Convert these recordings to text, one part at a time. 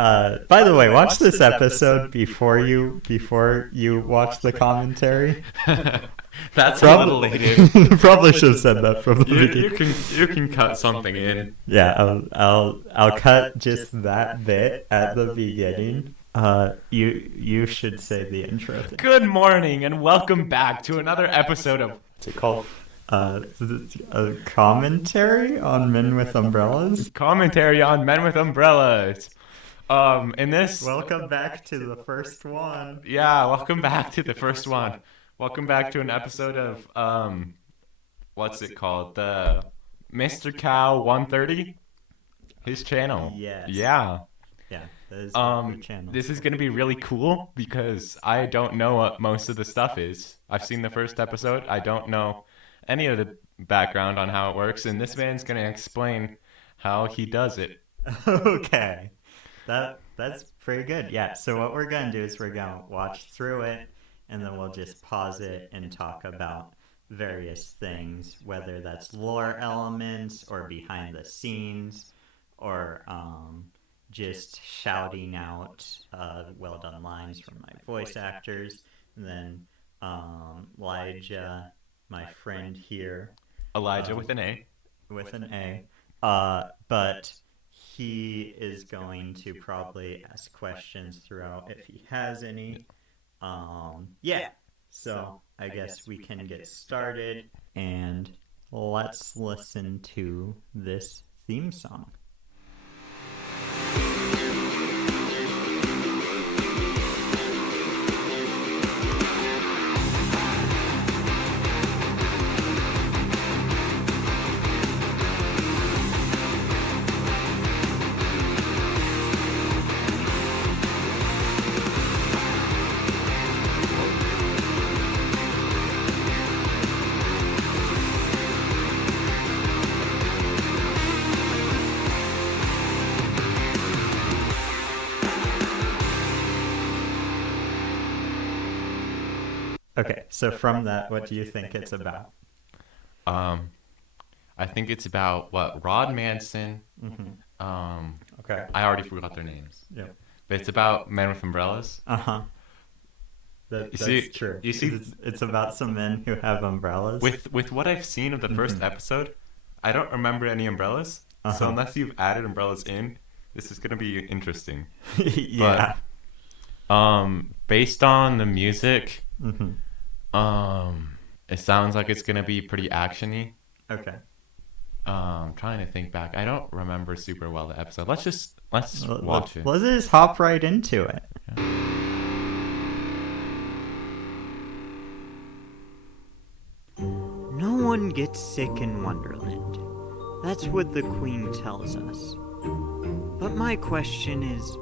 By the way, watch this episode before you watch the commentary. That's a little late. Probably should have said that from the beginning. You can cut something in. Yeah, I'll cut just that bit at the beginning. You should say the intro thing. Good morning and welcome back to another episode of What's it called? A commentary on Men with Umbrellas. Commentary on Men with Umbrellas. In this, Welcome back to the first one. yeah, welcome back to the first one. Welcome back to an episode of what's it called? The Mr. Cow 130. His channel. Yes. Yeah. Yeah. That is the channel. This is gonna be really cool because I don't know what most of the stuff is. I've seen the first episode. I don't know any of the background on how it works, and this man's gonna explain how he does it. Okay. That's pretty good. Yeah. So what we're gonna do is we're gonna watch through it, and then we'll just pause it and talk about various things, whether that's lore elements or behind the scenes, or just shouting out well done lines from my voice actors. And then Elijah, my friend here, Elijah with an A. with an A, but he is going to probably ask questions throughout if he has any. Yeah, so I guess we can get started, and let's listen to this theme song. Okay, so from that, what do you think it's about? I think it's about what Rod Manson. Okay. I already forgot their names. Yeah. But it's about Men with Umbrellas. Uh-huh. That's true. You see, it's about some men who have umbrellas. with what I've seen of the first episode, I don't remember any umbrellas. So unless you've added umbrellas in, this is gonna be interesting. Yeah. But, based on the music, Mm-hmm. it sounds like it's gonna be pretty actiony. Okay. Trying to think back. I don't remember super well the episode. Let's Let's watch it. Let's just hop right into it. No one gets sick in Wonderland. That's what the Queen tells us. But my question is,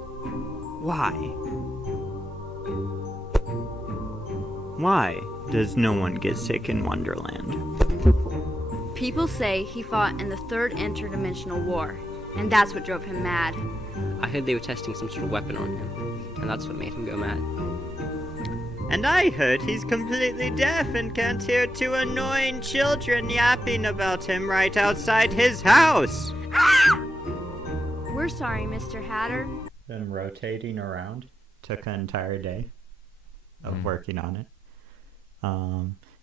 why? Why does no one get sick in Wonderland? People say he fought in the third interdimensional war, and that's what drove him mad. I heard they were testing some sort of weapon on him, and that's what made him go mad. And I heard he's completely deaf and can't hear two annoying children yapping about him right outside his house. We're sorry, Mr. Hatter. Been rotating around. Took an entire day of working on it.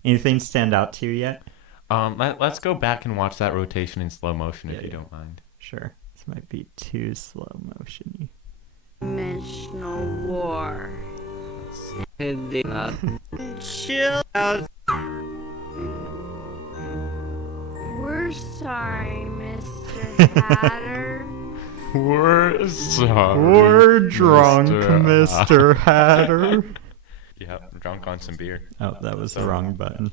Anything stand out to you yet? Let's go back and watch that rotation in slow motion if you don't mind. Sure. This might be too slow motion-y. Dimensional war. Chill out. We're sorry, Mr. Hatter. We're sorry. We're drunk, Mr. Hatter. Yeah, drunk on some beer. Oh, that was the wrong button.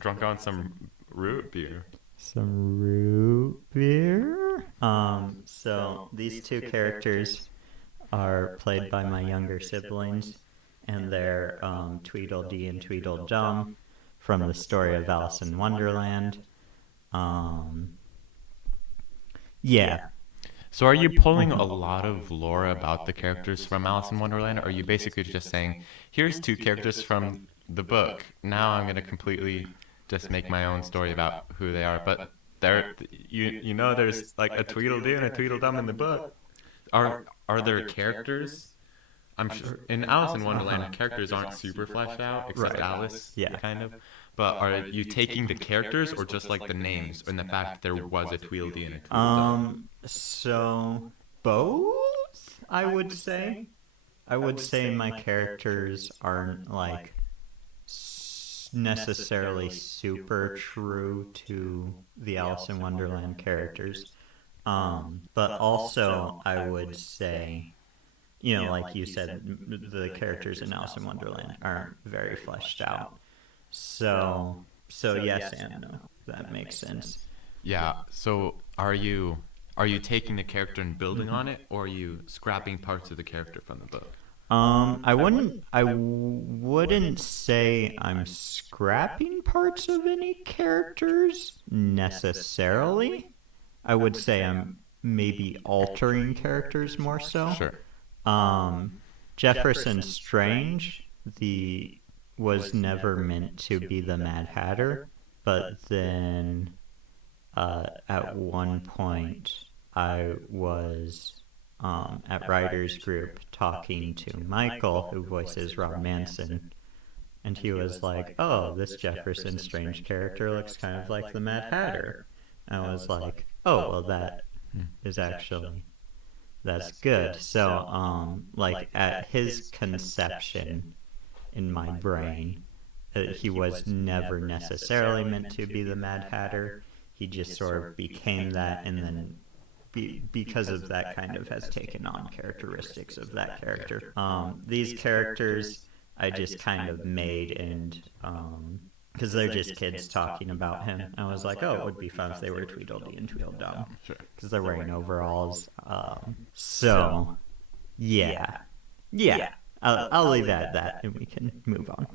Drunk on some root beer. Some root beer? So these two characters are played by my younger siblings, and they're Tweedledee and Tweedledum from the story of Alice in Wonderland. Yeah. So are you pulling a lot of lore about the characters from Alice in Wonderland, or are you basically just saying, here's two characters from the book, now I'm going to completely just make my own story about who they are, but there's like a Tweedledee and a Tweedledum in the book. are there characters? I'm sure in Alice in Wonderland, characters aren't super fleshed out, except Right. Alice, Yeah. kind of. But are you taking the characters or just like the names and the fact that there was a Tweedledee and a Tweedledum? So both, I would say. I would say my characters aren't like necessarily super true to the Alice in Wonderland characters. But also I would say, like you said, the characters in Alice in Wonderland aren't very fleshed out. So yes and no. That makes sense. Yeah. So are you taking the character and building on it, or are you scrapping parts of the character from the book? I wouldn't say I'm scrapping parts of any characters necessarily. I would say I'm maybe altering characters more so. Sure. Jefferson Strange was never meant to be the Mad Hatter, but then at one point I was at Writers Group talking to Michael, who voices Rob Manson, and he was like, "Oh, this Jefferson Strange character looks kind of like the Mad Hatter." And I was like, "Oh, well, that is actually that's good." So, like at his conception in my brain, he was never necessarily meant to be the Mad Hatter. He just sort of became that, and then because of that kind of has taken on characteristics of that character. These characters I just kind of made, and because they're just kids talking about him, I was like, oh, it would be fun if they were Tweedledee and Tweedledum, because they're wearing overalls. So yeah, I'll leave it at that, and we can move on.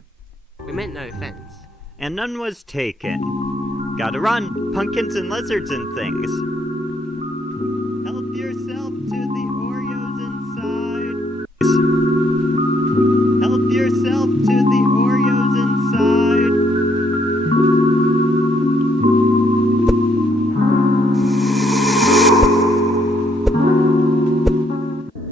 We meant no offense. And none was taken. Gotta run, pumpkins and lizards and things. Help yourself to the Oreos inside. Help yourself to the Oreos inside.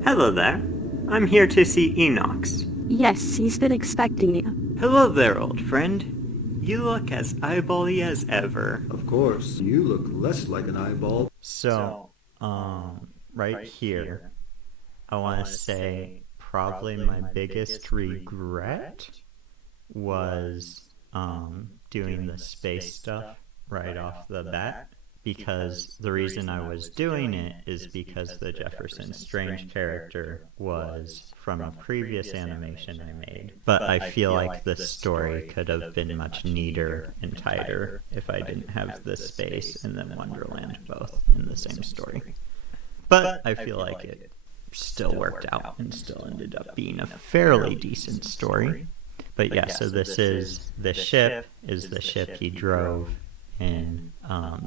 Hello there. I'm here to see Enox. Yes, he's been expecting you. Hello there, old friend. You look as eyeball-y as ever. Of course, you look less like an eyeball. So, right here, I want to say probably my biggest regret was doing the space stuff right off the bat, because the reason I was doing it is because the Jefferson Strange character was from a previous animation I made. But I feel like the story could have been much neater and tighter if I didn't have the space and then Wonderland both in the same story. But I feel like it still worked out and still ended up being a fairly decent story. But yeah, so this is the ship he drove. And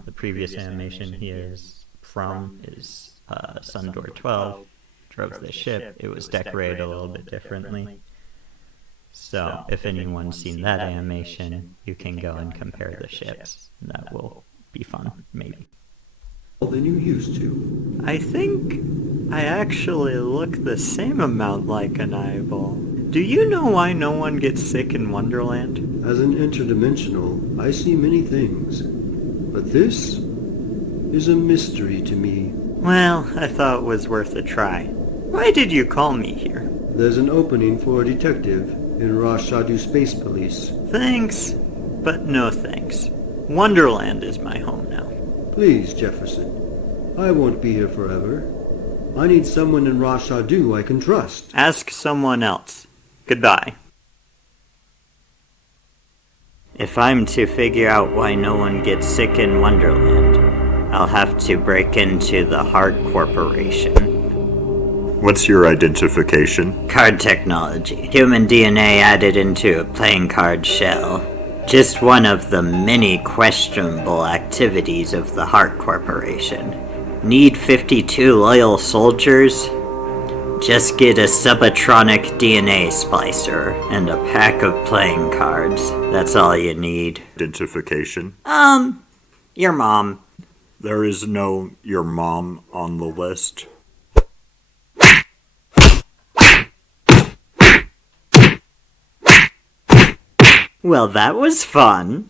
the previous animation he is from is Sundor 12, drove the ship. It was decorated a little bit differently. So if anyone's seen that animation, you can go and compare the ships. That will be fun, maybe. Than you used to. I think I actually look the same amount like an eyeball. Do you know why no one gets sick in Wonderland? As an interdimensional, I see many things. But this is a mystery to me. Well, I thought it was worth a try. Why did you call me here? There's an opening for a detective in Rosh Shadu Space Police. Thanks, but no thanks. Wonderland is my home now. Please, Jefferson. I won't be here forever. I need someone in Rosh Shadu I can trust. Ask someone else. Goodbye. If I'm to figure out why no one gets sick in Wonderland, I'll have to break into the Heart Corporation. What's your identification? Card technology. Human DNA added into a playing card shell. Just one of the many questionable activities of the Heart Corporation. Need 52 loyal soldiers? Just get a subatronic DNA splicer and a pack of playing cards. That's all you need. Identification? Your mom. There is no your mom on the list. Well, that was fun.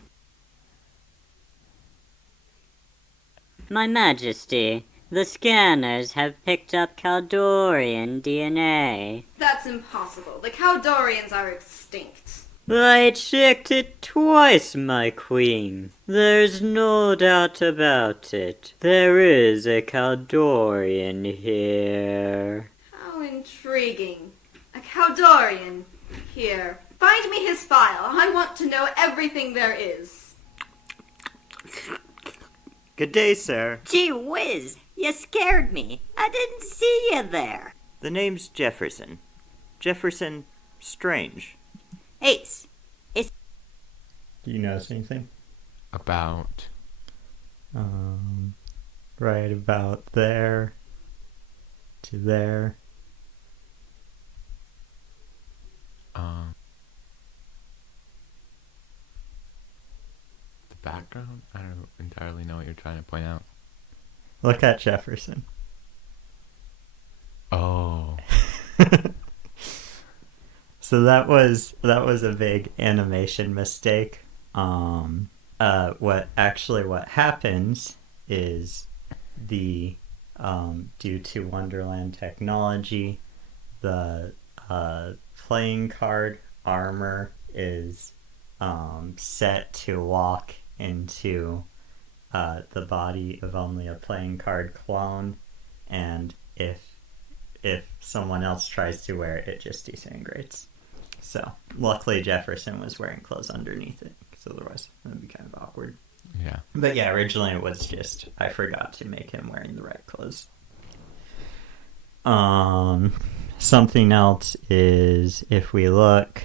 My Majesty, the scanners have picked up Caldorian DNA. That's impossible. The Caldorians are extinct. I checked it twice, my queen. There's no doubt about it. There is a Caldorian here. How intriguing. A Caldorian. Here. Find me his file. I want to know everything there is. Good day, sir. Gee whiz, you scared me. I didn't see you there. The name's Jefferson. Jefferson Strange. Ace. Do you notice anything? About. Right about there to there. The background? I don't entirely know what you're trying to point out. Look at Jefferson. Oh. So that was a big animation mistake. What happens is the due to Wonderland technology, the playing card armor is set to walk into the body of only a playing card clone, and if someone else tries to wear it, it just disintegrates. So luckily Jefferson was wearing clothes underneath it, because otherwise it would be kind of awkward. Yeah. But yeah, originally it was just I forgot to make him wearing the right clothes. Something else is if we look,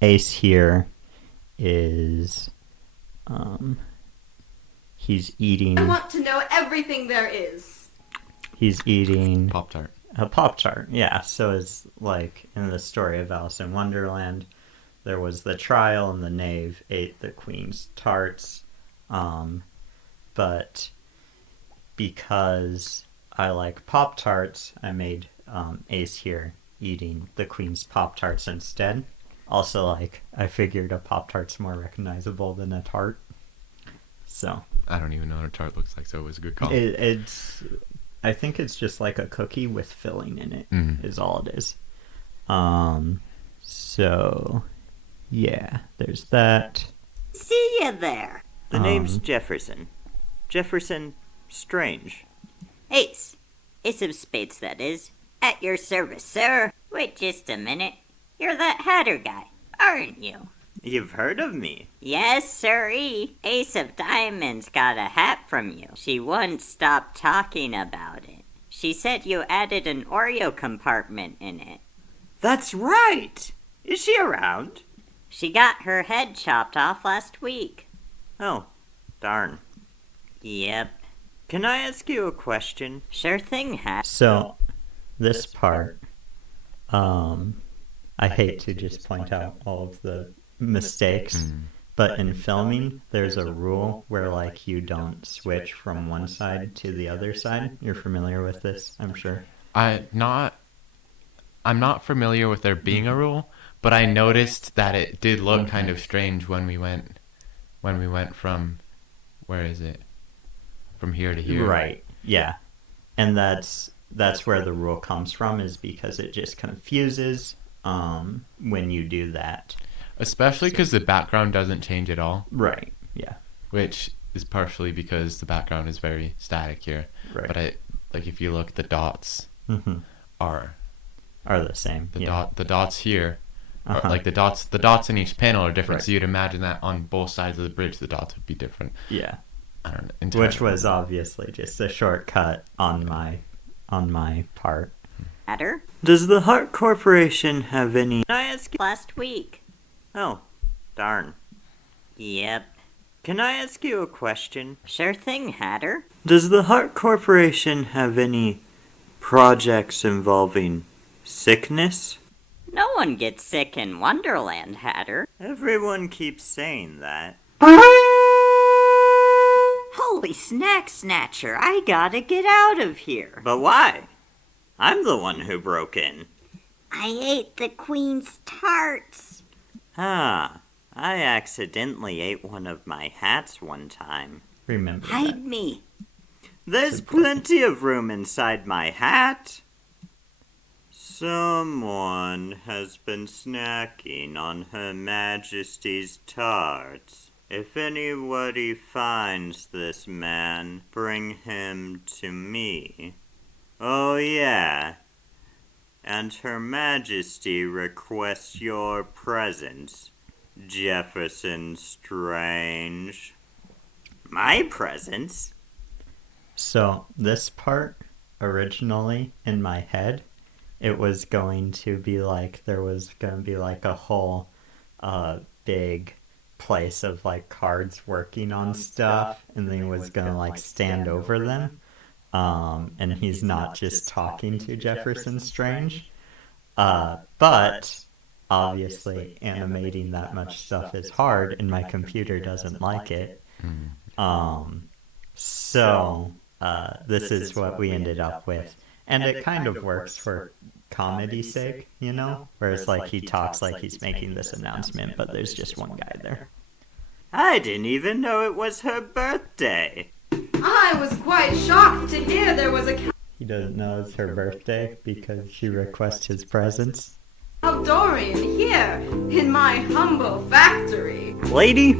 Ace here is he's eating. I want to know everything there is. He's eating Pop-Tart. a Pop-Tart, yeah. So it's like in the story of Alice in Wonderland, there was the trial and the knave ate the queen's tarts. But because I like Pop-Tarts, I made Ace here eating the queen's Pop-Tarts instead. Also, like, I figured a Pop-Tart's more recognizable than a tart. So. I don't even know what a tart looks like, so it was a good call. I think it's just like a cookie with filling in it, is all it is. So, yeah, there's that. See you there. The name's Jefferson. Jefferson Strange. Ace. Ace of Spades, that is. At your service, sir. Wait just a minute. You're that Hatter guy, aren't you? You've heard of me? Yes, sirree. Ace of Diamonds got a hat from you. She wouldn't stop talking about it. She said you added an Oreo compartment in it. That's right! Is she around? She got her head chopped off last week. Oh, darn. Yep. Can I ask you a question? Sure thing, Hat. So, this part, I hate to just point out all of the mistakes, but in filming, there's a rule where, like, you don't switch from one side to the other side. You're familiar with this, I'm sure. I'm not familiar with there being a rule, but I noticed that it did look kind of strange when we went from, where is it? From here to here. Right, yeah. And that's where the rule comes from, is because it just confuses when you do that. Especially because the background doesn't change at all. Right, yeah. Which is partially because the background is very static here. Right. But if you look, the dots are the same. The dots here, are, like the dots in each panel are different. Right. So you'd imagine that on both sides of the bridge, the dots would be different. Yeah. I don't know. Entirely. Which was obviously just a shortcut on my part. Hatter? Does the Hart Corporation have any... Can I ask you... Last week. Oh, darn. Yep. Can I ask you a question? Sure thing, Hatter. Does the Hart Corporation have any projects involving sickness? No one gets sick in Wonderland, Hatter. Everyone keeps saying that. Holy snack snatcher, I gotta get out of here. But why? I'm the one who broke in. I ate the queen's tarts. Ah, I accidentally ate one of my hats one time. Remember Hide that. me. There's plenty of room inside my hat. Someone has been snacking on Her Majesty's tarts. If anybody finds this man, bring him to me. Oh yeah, and Her Majesty requests your presence, Jefferson Strange. My presence? So this part, originally in my head, it was going to be like, there was going to be like a whole big place of like cards working on stuff, and then he was going to like stand over them. And he's not just talking to Jefferson Strange. But obviously animating that much stuff is hard, and my computer doesn't like it. So this is what we ended up with. And it kind of works for comedy's sake, you know? Where it's like he talks like he's making this announcement, but there's just one guy there. I didn't even know it was her birthday. I was quite shocked to hear there was a He doesn't know it's her birthday because she requests his presence. Caldorian here in my humble factory. Lady,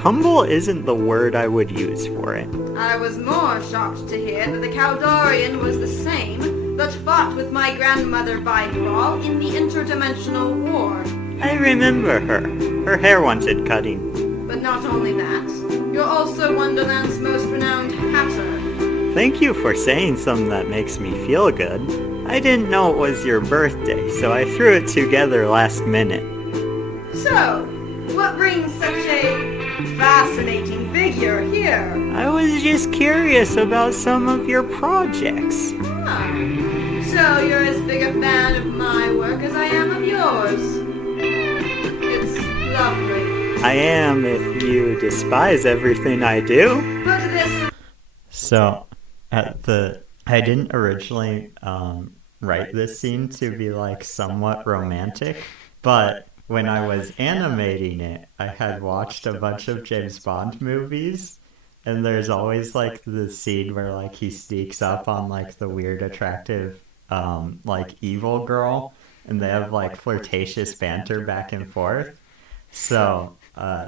humble isn't the word I would use for it. I was more shocked to hear that the Caldorian was the same that fought with my grandmother Bifal in the interdimensional war. I remember her. Her hair wanted cutting. But not only that, you're also Wonderland's most renowned hatter. Thank you for saying something that makes me feel good. I didn't know it was your birthday, so I threw it together last minute. So, what brings such a fascinating figure here? I was just curious about some of your projects. Ah, so you're as big a fan of my work as I am of yours. It's lovely. I am if you despise everything I do. But this... So, I didn't originally write this scene to be like somewhat romantic, but when I was animating it, I had watched a bunch of James Bond movies, and there's always like the scene where like he sneaks up on like the weird attractive like evil girl, and they have like flirtatious banter back and forth. So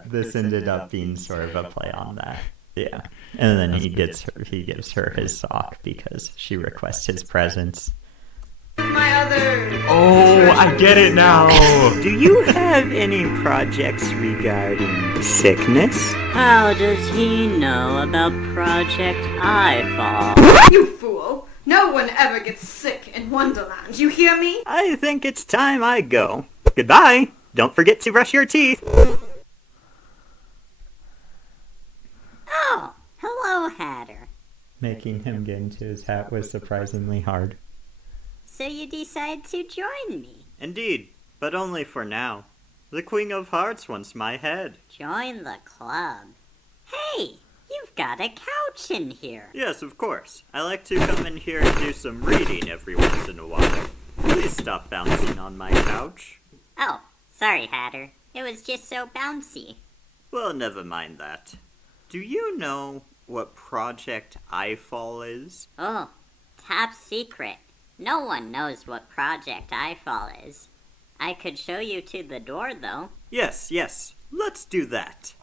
this ended up being sort of a play on that. Yeah. And then he gives her his sock because she requests his presence. My other... Oh, I get it now. Do you have any projects regarding sickness? How does he know about Project iFall? You fool! No one ever gets sick in Wonderland, you hear me? I think it's time I go. Goodbye. Don't forget to brush your teeth. Oh, hello, Hatter. Making him get into his hat was surprisingly hard. So you decide to join me? Indeed, but only for now. The Queen of Hearts wants my head. Join the club. Hey, you've got a couch in here. Yes, of course. I like to come in here and do some reading every once in a while. Please stop bouncing on my couch. Oh, sorry, Hatter. It was just so bouncy. Well, never mind that. Do you know what Project iFall is? Oh, top secret. No one knows what Project iFall is. I could show you to the door, though. Yes, let's do that.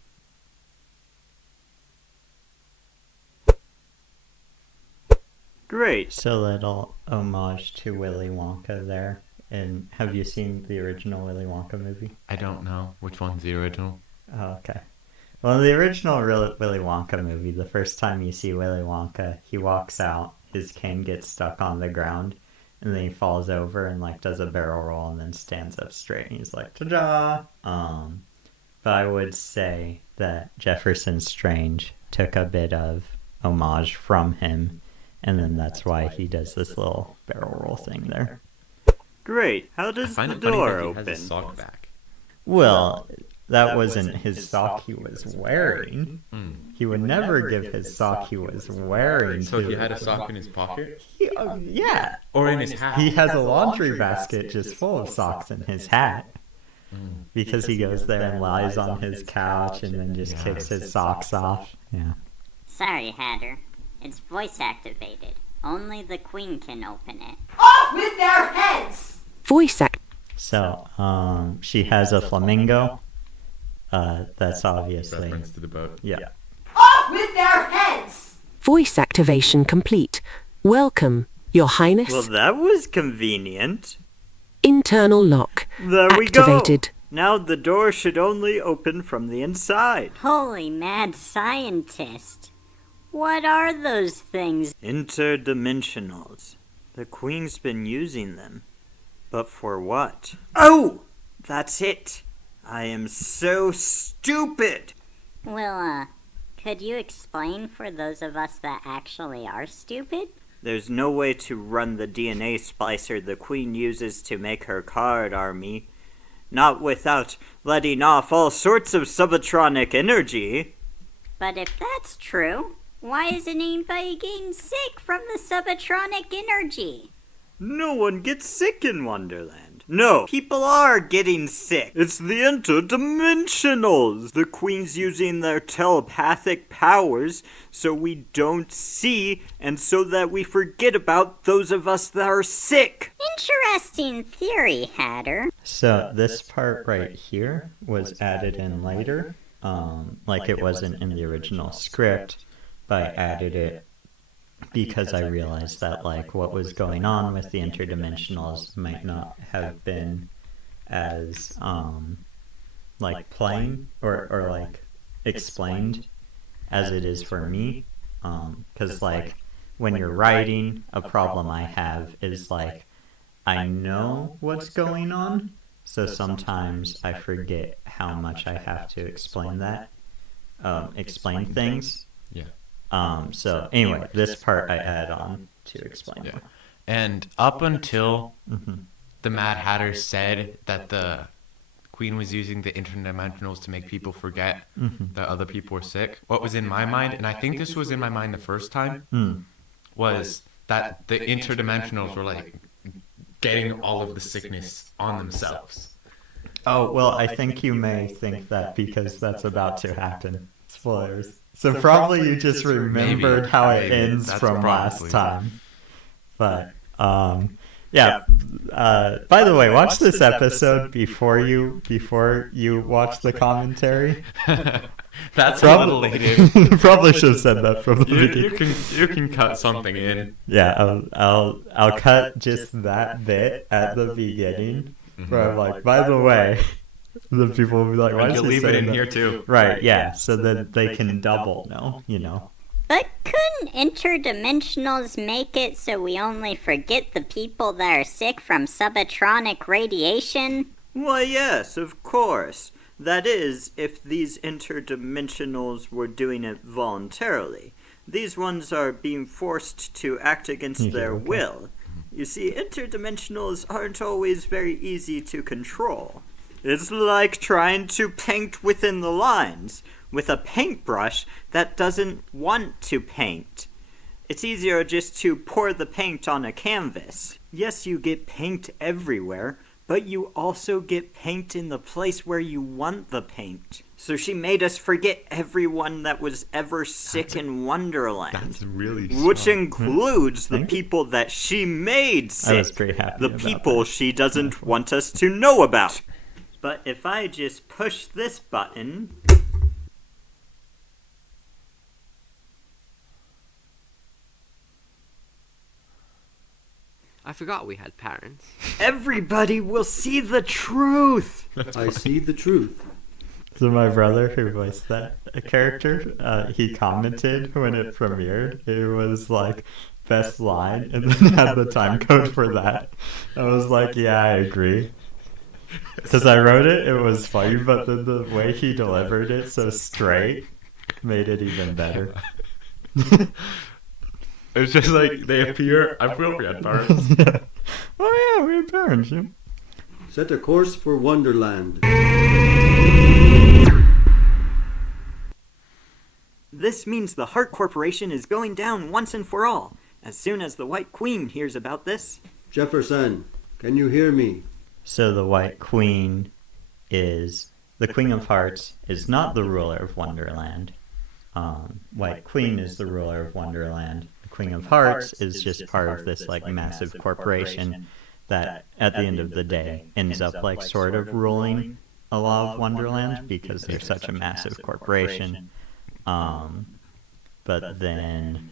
Great. So little homage to Willy Wonka there. And have you seen the original Willy Wonka movie? I don't know. Which one's the original? Oh, okay. Well, in the original Willy Wonka movie, the first time you see Willy Wonka, he walks out, his cane gets stuck on the ground, and then he falls over and like does a barrel roll and then stands up straight. And he's like, ta-da! But I would say that Jefferson Strange took a bit of homage from him, and then that's why he does this little barrel roll thing there. Great. How does the door open? He has his sock back. Well, that wasn't his sock he was wearing. He would never give his sock he was wearing. So he had a sock in his pocket? Yeah. Or in his hat? He has a laundry basket just full of socks in his hat. because he goes there and lies on his couch and then just kicks his socks off. Yeah. Sorry, Hatter. It's voice activated. Only the Queen can open it. Off with their heads! Voice act. So, she has a flamingo. That's obviously Reference to the boat. Yeah. Off with their heads! Voice activation complete. Welcome, Your Highness. Well, that was convenient. Internal lock. There we activated. go. Now the door should only open from the inside. Holy mad scientist. What are those things? Interdimensionals. The Queen's been using them. But for what? Oh! That's it. I am so stupid. Well, could you explain for those of us that actually are stupid? There's no way to run the DNA splicer the Queen uses to make her card army. Not without letting off all sorts of subatronic energy. But if that's true, why isn't anybody getting sick from the subatronic energy? No one gets sick in Wonderland. No, people are getting sick. It's the interdimensionals. The Queen's using their telepathic powers so we don't see and so that we forget about those of us that are sick. Interesting theory, Hatter. So this part right here was added in later. Like it wasn't in the original script, but I added it because I realized that like what was going on with the interdimensionals might not have been as like plain or like explained as it is for me, because like when you're writing, a problem I have is like I know what's going on, so sometimes I forget how much I have to explain that, explain things. Yeah. So anyway, this part I add on to explain. Yeah. And up until the Mad Hatter said that the Queen was using the interdimensionals to make people forget that other people were sick, what was in my mind, and I think this was in my mind the first time, was that the interdimensionals were like getting all of the sickness on themselves. Oh, well, I think you may think that because that's about to happen. Spoilers. So probably you just remembered how it ends from last time. But, yeah. By the way, watch this episode before you watch the commentary. That's probably probably should have said that from the beginning. You can cut something in. Yeah, I'll cut just that bit at the beginning where I'm like, by the way, the people will be like, why you leave it in here too. Right, yeah, so that they can double know, you know. But couldn't interdimensionals make it so we only forget the people that are sick from subatronic radiation? Why, yes, of course. That is, if these interdimensionals were doing it voluntarily. These ones are being forced to act against their will. You see, interdimensionals aren't always very easy to control. It's like trying to paint within the lines with a paintbrush that doesn't want to paint. It's easier just to pour the paint on a canvas. Yes, you get paint everywhere, but you also get paint in the place where you want the paint. So she made us forget everyone that was ever sick in Wonderland. That's really which smart. includes the people that she made sick. I was pretty happy the about people that. she doesn't want us to know about. But if I just push this button... I forgot we had parents. everybody will see the truth! I see the truth. So my brother who voiced that character, he commented when it premiered, it was like, best line, and then had the time code for that. I was like, yeah, I agree. Because I wrote it, it was funny, but then the way he delivered it so straight made it even better. It's just like they appear. I forgot we had parents. Yeah. Oh yeah, we had parents. Yeah. Set a course for Wonderland. This means the Heart Corporation is going down once and for all. As soon as the White Queen hears about this... Jefferson, can you hear me? So the White Queen is the Queen of Hearts is not the ruler of Wonderland. White Queen is the ruler of Wonderland. The Queen of Hearts is just part of this like massive corporation that at the end of the day ends up like sort of ruling a lot of Wonderland because they're such a massive corporation. But then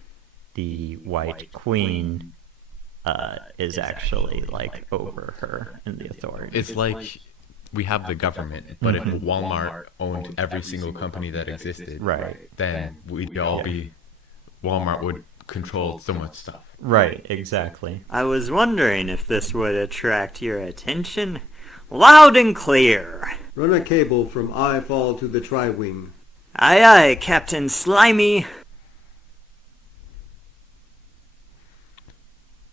the White Queen is actually like over her in the authority. It's like we have the government, but if Walmart owned every single company that existed, right, then we'd all be, Walmart would control so much stuff. Right, exactly. I was wondering if this would attract your attention. Loud and clear. Run a cable from Eyefall to the Tri-Wing. Aye aye, Captain Slimy.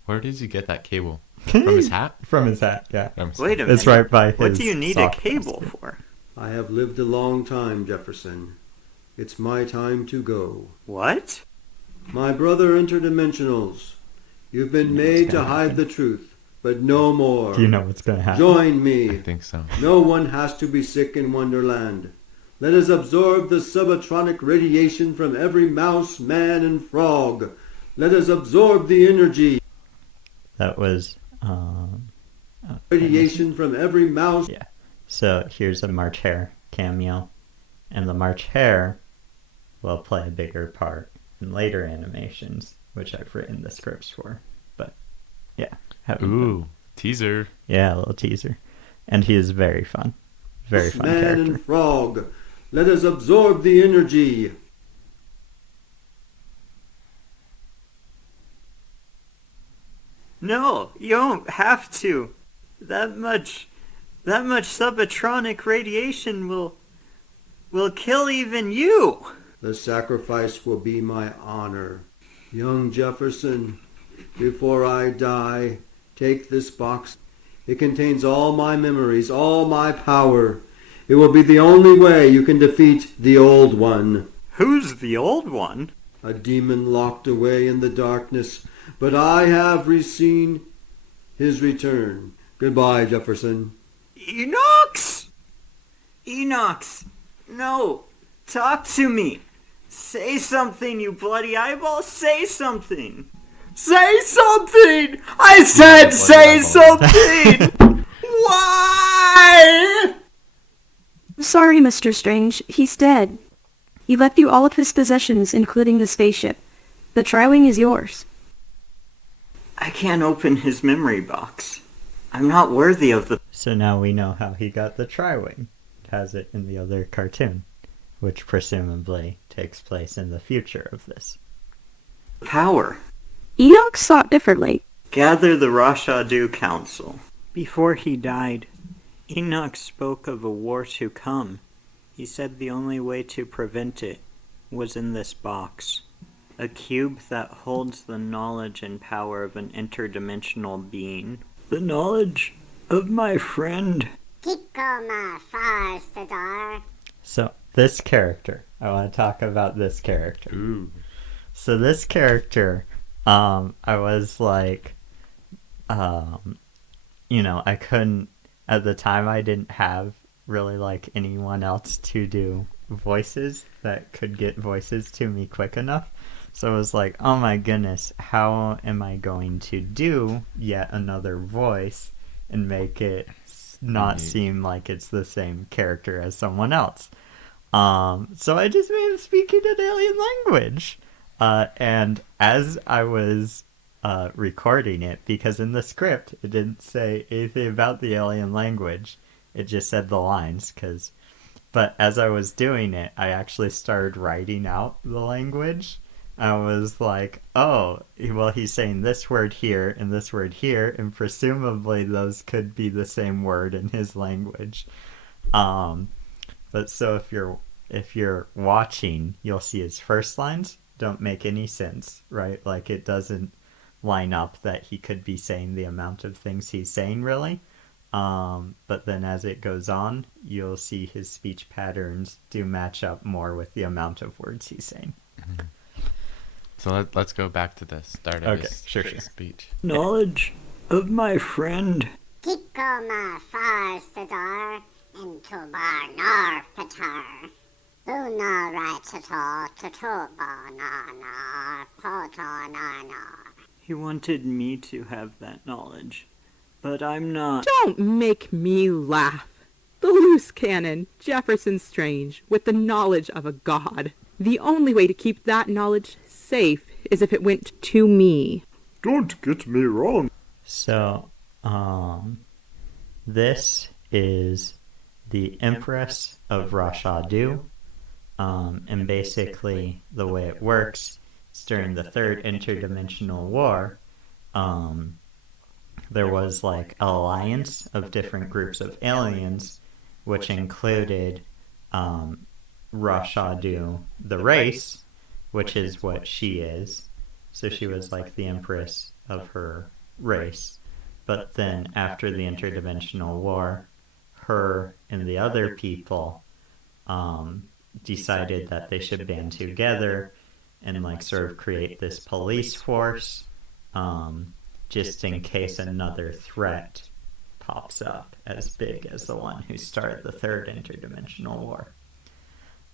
Where does he get that cable? From his hat? From his hat, yeah. Wait a minute. It's right by his. What do you need a cable for? I have lived a long time, Jefferson. It's my time to go. What? My brother interdimensionals, you've been made to hide the truth, but no more. Do you know what's going to happen? Join me. I think so. No one has to be sick in Wonderland. Let us absorb the subatronic radiation from every mouse, man, and frog. Let us absorb the energy. That was radiation from every mouse. Yeah. So here's a March Hare cameo, and the March Hare will play a bigger part in later animations, which I've written the scripts for. But yeah. Ooh, teaser. Yeah, a little teaser. And he is very fun. Very fun man character. And frog. Let us absorb the energy. No, you don't have to. That much subatronic radiation will kill even you. The sacrifice will be my honor. Young Jefferson, before I die, take this box. It contains all my memories, all my power. It will be the only way you can defeat the Old One. Who's the Old One? A demon locked away in the darkness, but I have seen his return. Goodbye, Jefferson. Enox! Enox! No! Talk to me! Say something, you bloody eyeball! Say something! Say something! I said say something! Why? Sorry, Mr. Strange. He's dead. He left you all of his possessions, including the spaceship. The Tri-Wing is yours. I can't open his memory box. I'm not worthy of the... So now we know how he got the Tri-Wing. It has it in the other cartoon, which presumably takes place in the future of this. Power. Enoch saw it differently. Gather the Rashadu Council. Before he died, Enoch spoke of a war to come. He said the only way to prevent it was in this box. A cube that holds the knowledge and power of an interdimensional being. The knowledge of my friend. So, this character. I want to talk about this character. Ooh. So this character, I was like, I couldn't, at the time I didn't have really like anyone else to do voices that could get voices to me quick enough. So I was like, oh my goodness, how am I going to do yet another voice and make it not seem like it's the same character as someone else? So I just made him speak in an alien language. And as I was recording it, because in the script it didn't say anything about the alien language, it just said the lines. But as I was doing it, I actually started writing out the language. I was like, oh, well, he's saying this word here and this word here, and presumably those could be the same word in his language. But so if you're watching, you'll see his first lines don't make any sense, right? Like it doesn't line up that he could be saying the amount of things he's saying, really. But then as it goes on, you'll see his speech patterns do match up more with the amount of words he's saying. Mm-hmm. So let's go back to the start of his speech. Knowledge of my friend. Into bar nar patar. Buna right to bar nar patar nar. He wanted me to have that knowledge, but I'm not. Don't make me laugh. The loose cannon, Jefferson Strange, with the knowledge of a god. The only way to keep that knowledge safe is if it went to me. Don't get me wrong. So, this is the Empress of Rashadu, and basically the way it works is during the Third Interdimensional War, there was like an alliance of different groups of aliens, which included Rashadu, the race, which is what she is. So she was like the empress of her race. But then after the interdimensional war, her and the other people decided that they should band together and like sort of create this police force, just in case another threat pops up as big as the one who started the Third Interdimensional War.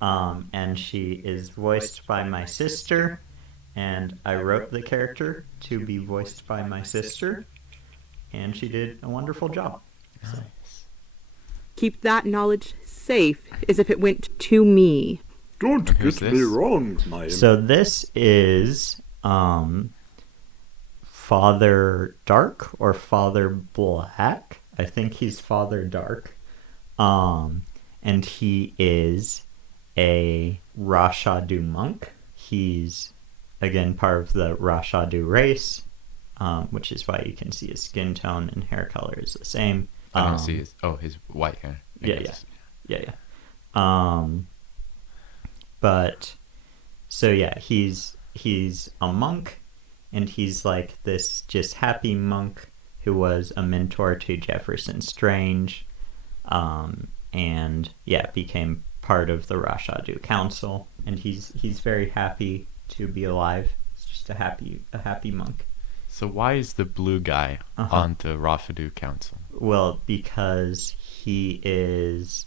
And she is voiced by my sister, and I wrote the character to be voiced by my sister, and she did a wonderful job. So. Keep that knowledge safe as if it went to me. Don't get me wrong, my... So this is Father Dark or Father Black. I think he's Father Dark. And he is a Rashadu monk. He's, again, part of the Rashadu race, which is why you can see his skin tone and hair color is the same. I don't see his white hair. Yeah. But, so yeah, he's a monk, and he's like this just happy monk who was a mentor to Jefferson Strange, and yeah, became part of the Rashadu Council, and he's very happy to be alive. He's just a happy monk. So why is the blue guy on the Rashadu Council? Well, because he is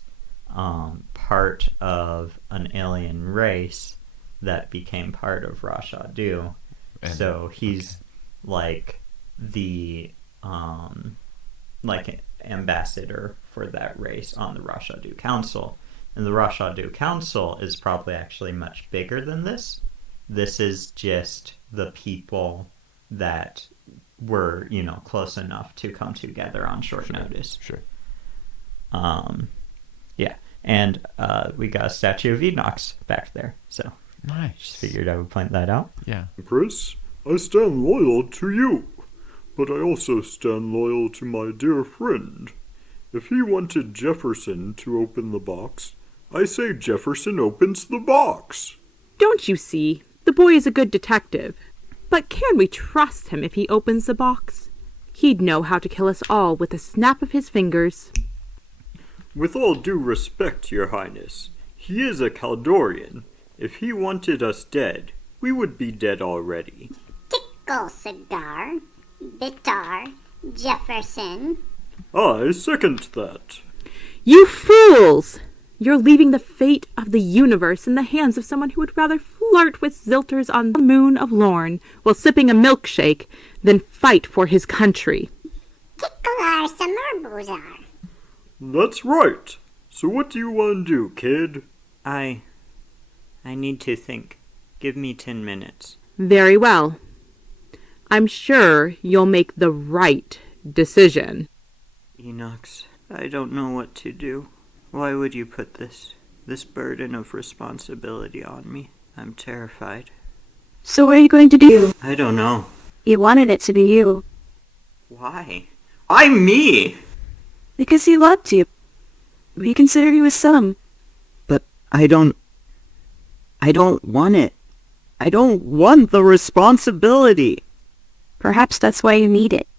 part of an alien race that became part of Rashadu. So he's like the ambassador for that race on the Rashadu Council. And the Rashadu Council is probably actually much bigger than this. This is just the people that were, close enough to come together on short notice. Sure. Yeah. And we got a statue of Enoch back there. So nice. Just figured I would point that out. Yeah. Chris, I stand loyal to you, but I also stand loyal to my dear friend. If he wanted Jefferson to open the box, I say Jefferson opens the box. Don't you see? The boy is a good detective. But can we trust him if he opens the box? He'd know how to kill us all with a snap of his fingers. With all due respect, Your Highness, he is a Caldorian. If he wanted us dead, we would be dead already. Tickle cigar, bitar, Jefferson. I second that. You fools! You're leaving the fate of the universe in the hands of someone who would rather flirt with zilters on the moon of Lorne while sipping a milkshake than fight for his country. Ticklar summerbuzar. That's right. So what do you want to do, kid? I need to think. Give me 10 minutes. Very well. I'm sure you'll make the right decision. Enoch, I don't know what to do. Why would you put this burden of responsibility on me? I'm terrified. So what are you going to do? I don't know. You wanted it to be you. Why? Why me? Because he loved you. We consider you his son. But I don't want it. I don't want the responsibility. Perhaps that's why you need it.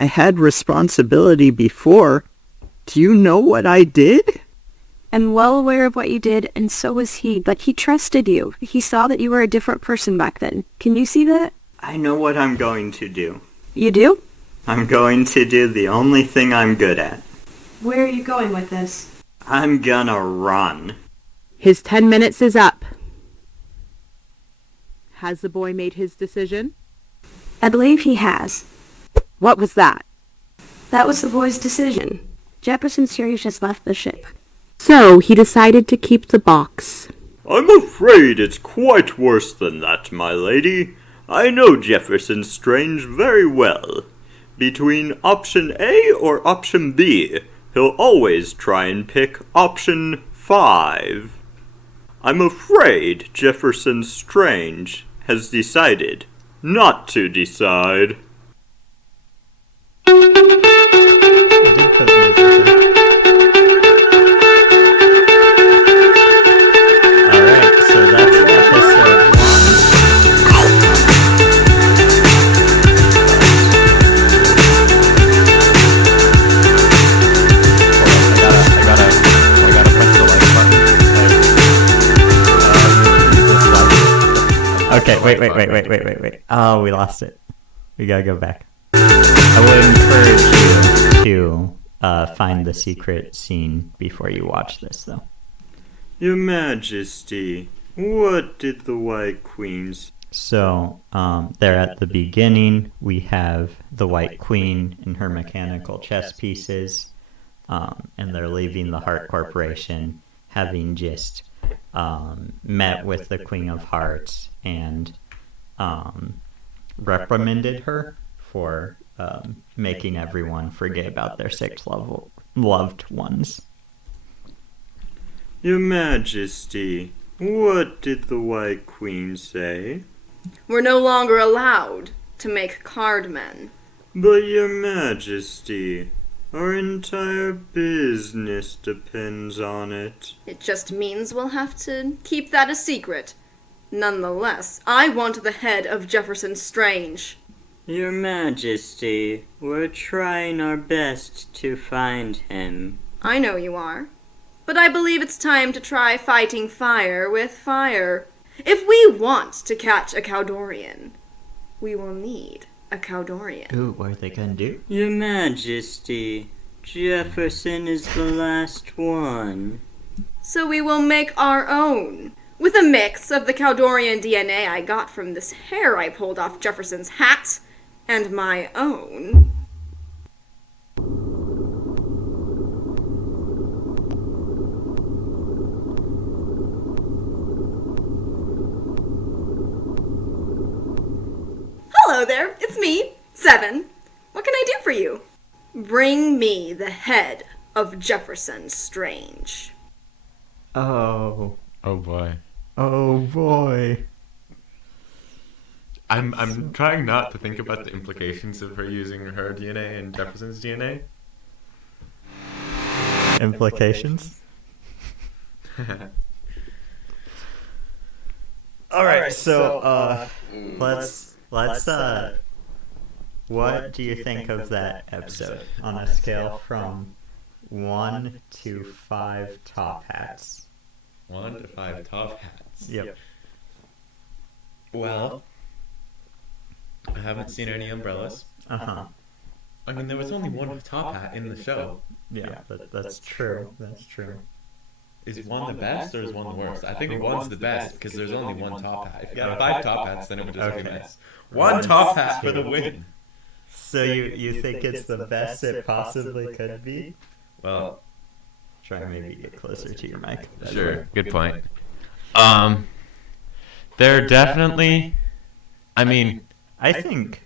I had responsibility before. Do you know what I did? I'm well aware of what you did, and so was he, but he trusted you. He saw that you were a different person back then. Can you see that? I know what I'm going to do. You do? I'm going to do the only thing I'm good at. Where are you going with this? I'm gonna run. His 10 minutes is up. Has the boy made his decision? I believe he has. What was that? That was the boy's decision. Jefferson Strange has left the ship. So he decided to keep the box. I'm afraid it's quite worse than that, my lady. I know Jefferson Strange very well. Between option A or option B, he'll always try and pick option 5. I'm afraid Jefferson Strange has decided not to decide. Okay, wait. Oh, we lost it. We gotta go back. I would encourage you to find the secret scene before you watch this, though. Your Majesty, what did the White Queen say? So, there at the beginning, we have the White Queen and her mechanical chess pieces, and they're leaving the Heart Corporation, having just met with the Queen of Hearts and reprimanded her for making everyone forget about their 6 loved ones. Your Majesty, what did the White Queen say? We're no longer allowed to make cardmen. But Your Majesty, our entire business depends on it. It just means we'll have to keep that a secret. Nonetheless, I want the head of Jefferson Strange. Your Majesty, we're trying our best to find him. I know you are. But I believe it's time to try fighting fire with fire. If we want to catch a Caldorian, we will need a Caldorian. Ooh, what are they gonna do? Your Majesty, Jefferson is the last one. So we will make our own, with a mix of the Caldorian DNA I got from this hair I pulled off Jefferson's hat, and my own. Hello there, it's me, 7. What can I do for you? Bring me the head of Jefferson Strange. Oh. Oh boy. Oh boy. I'm trying not to think about the implications of her using her DNA and Jefferson's DNA. Implications? Alright, so let's what do you think of that episode on a scale from 1 to 5 top hats? 1 to 5 top hats. Yep. Well, I haven't seen any umbrellas. Uh-huh. I mean, there was only one top hat in the show. Yeah, that's true. That's true. Is one the best or is one the worst? I think one's the best because there's only one top hat. If you got 5 top hats, then it would just be nice. One top hat for the win. So you think it's the best it possibly could be? Well, try maybe get closer to your mic. Sure, good point. They're definitely. I mean, I think.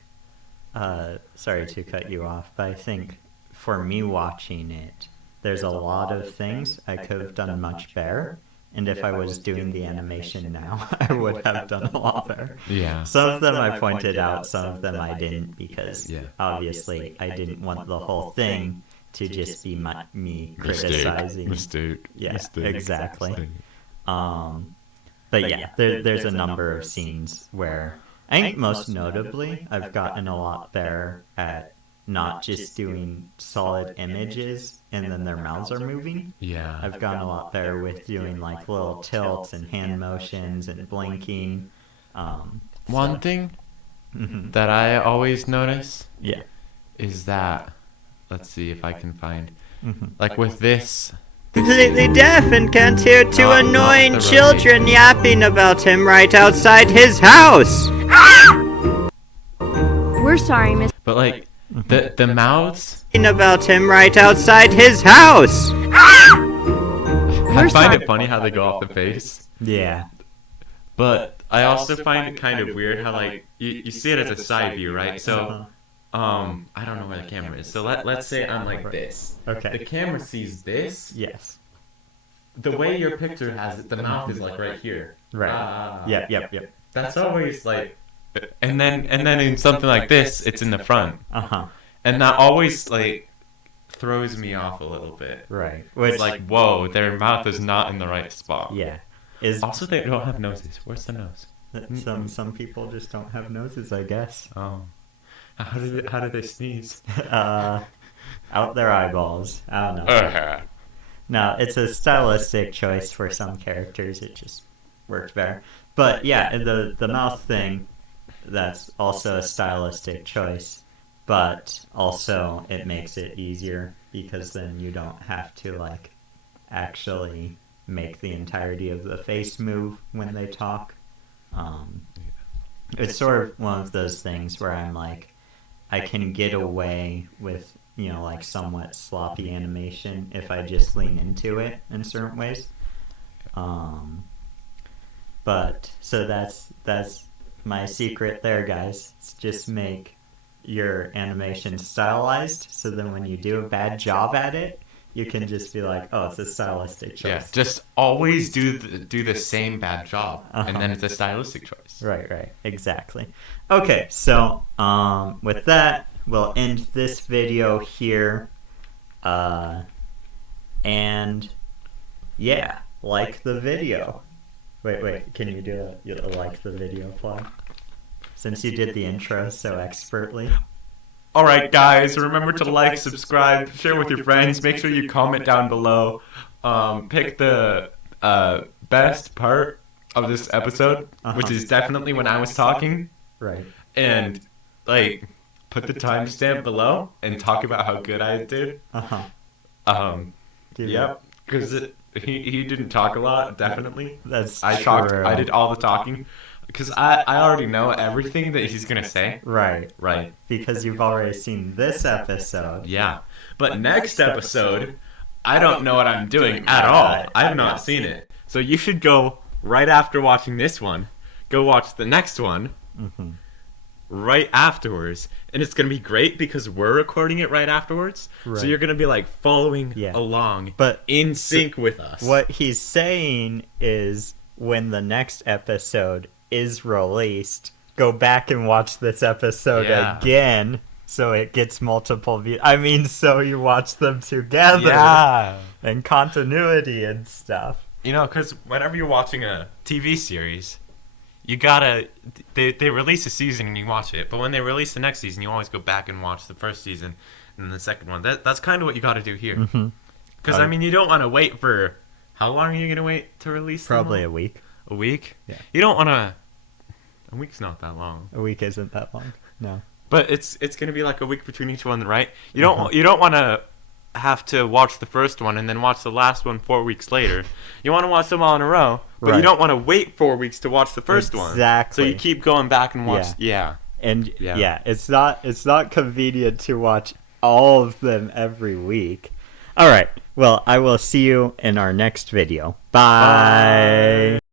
Sorry to cut you off, but I think for me watching it, there's a lot of things I could have done much better. And if I was doing the animation now, I would have done a lot better. Yeah. Some of them I pointed out, some of them I didn't, because obviously I didn't want the whole thing to just be me criticizing. Mistake. Yeah, exactly. But yeah, there's a number of scenes where I think most notably I've gotten a lot better at not just doing solid images and then their mouths are moving. Yeah. I've gotten a lot better with doing like little tilts and hand motions and blinking. One thing that I always notice is that, let's see if I can find, like with this completely deaf and can't hear two Not annoying the children yapping about him right outside his house. We're sorry, Miss. But like the mouths. About him right outside his house. I find it funny how they go off the face. Yeah. But I also find it kind of weird how like you see it as a side view, right? So I don't know where the camera is. So let's say I'm like this. Okay. The camera sees this. Yes. The way your picture has it, the mouth is like right here. Right. Yep. That's always like, and then in something like this, it's in the front. And that always like throws me off a little bit. Right. It's like, whoa, their mouth is not in the right spot. Yeah. Also, they don't have noses. Where's the nose? Some people just don't have noses, I guess. Oh. How do they sneeze? Out their eyeballs. I don't know. No, it's a stylistic choice for some characters. It just worked better. But yeah, the mouth thing, that's also a stylistic choice. But also it makes it easier because then you don't have to like actually make the entirety of the face move when they talk. It's sort of one of those things where I'm like, I can get away with, like somewhat sloppy animation if I just lean into it in certain ways. But so that's my secret there, guys. It's just make your animation stylized, so then when you do a bad job at it, you can just be like, oh, it's a stylistic choice. Yeah, just always do the same bad job, and then it's a stylistic choice. Right, exactly. Okay, so with that, we'll end this video here. And yeah, like the video. Wait, can you do a like the video plug? Since you did the intro so expertly. Alright guys, remember to like, subscribe, share with your friends, make sure you comment down below. Pick the best part of this episode, which is definitely when I was talking. Right. And like put the timestamp below and talk about how good I did. Yep. Because he didn't talk a lot, definitely. I talked. I did all the talking. Because I already know everything that he's going to say. Right. Because you've already seen this episode. Yeah. But next episode, I don't know what I'm doing at all. I've not seen it. So you should go right after watching this one. Go watch the next one. Right afterwards. And it's going to be great because we're recording it right afterwards. Right. So you're going to be like following along. But in sync with us. What he's saying is when the next episode is released, go back and watch this episode again so it gets multiple views. I mean, so you watch them together. Yeah. And continuity and stuff. Because whenever you're watching a TV series, you gotta... They release a season and you watch it. But when they release the next season, you always go back and watch the first season and the second one. That's kind of what you gotta do here. Because, I mean, you don't want to wait for... How long are you going to wait to release them? Probably a week. A week? Yeah. You don't want to... A week's not that long. A week isn't that long. No. But it's going to be like a week between each one, right? You don't want to have to watch the first one and then watch the last one 4 weeks later. You want to watch them all in a row, but you don't want to wait 4 weeks to watch the first one. Exactly. So you keep going back and watch. And it's not convenient to watch all of them every week. All right. Well, I will see you in our next video. Bye.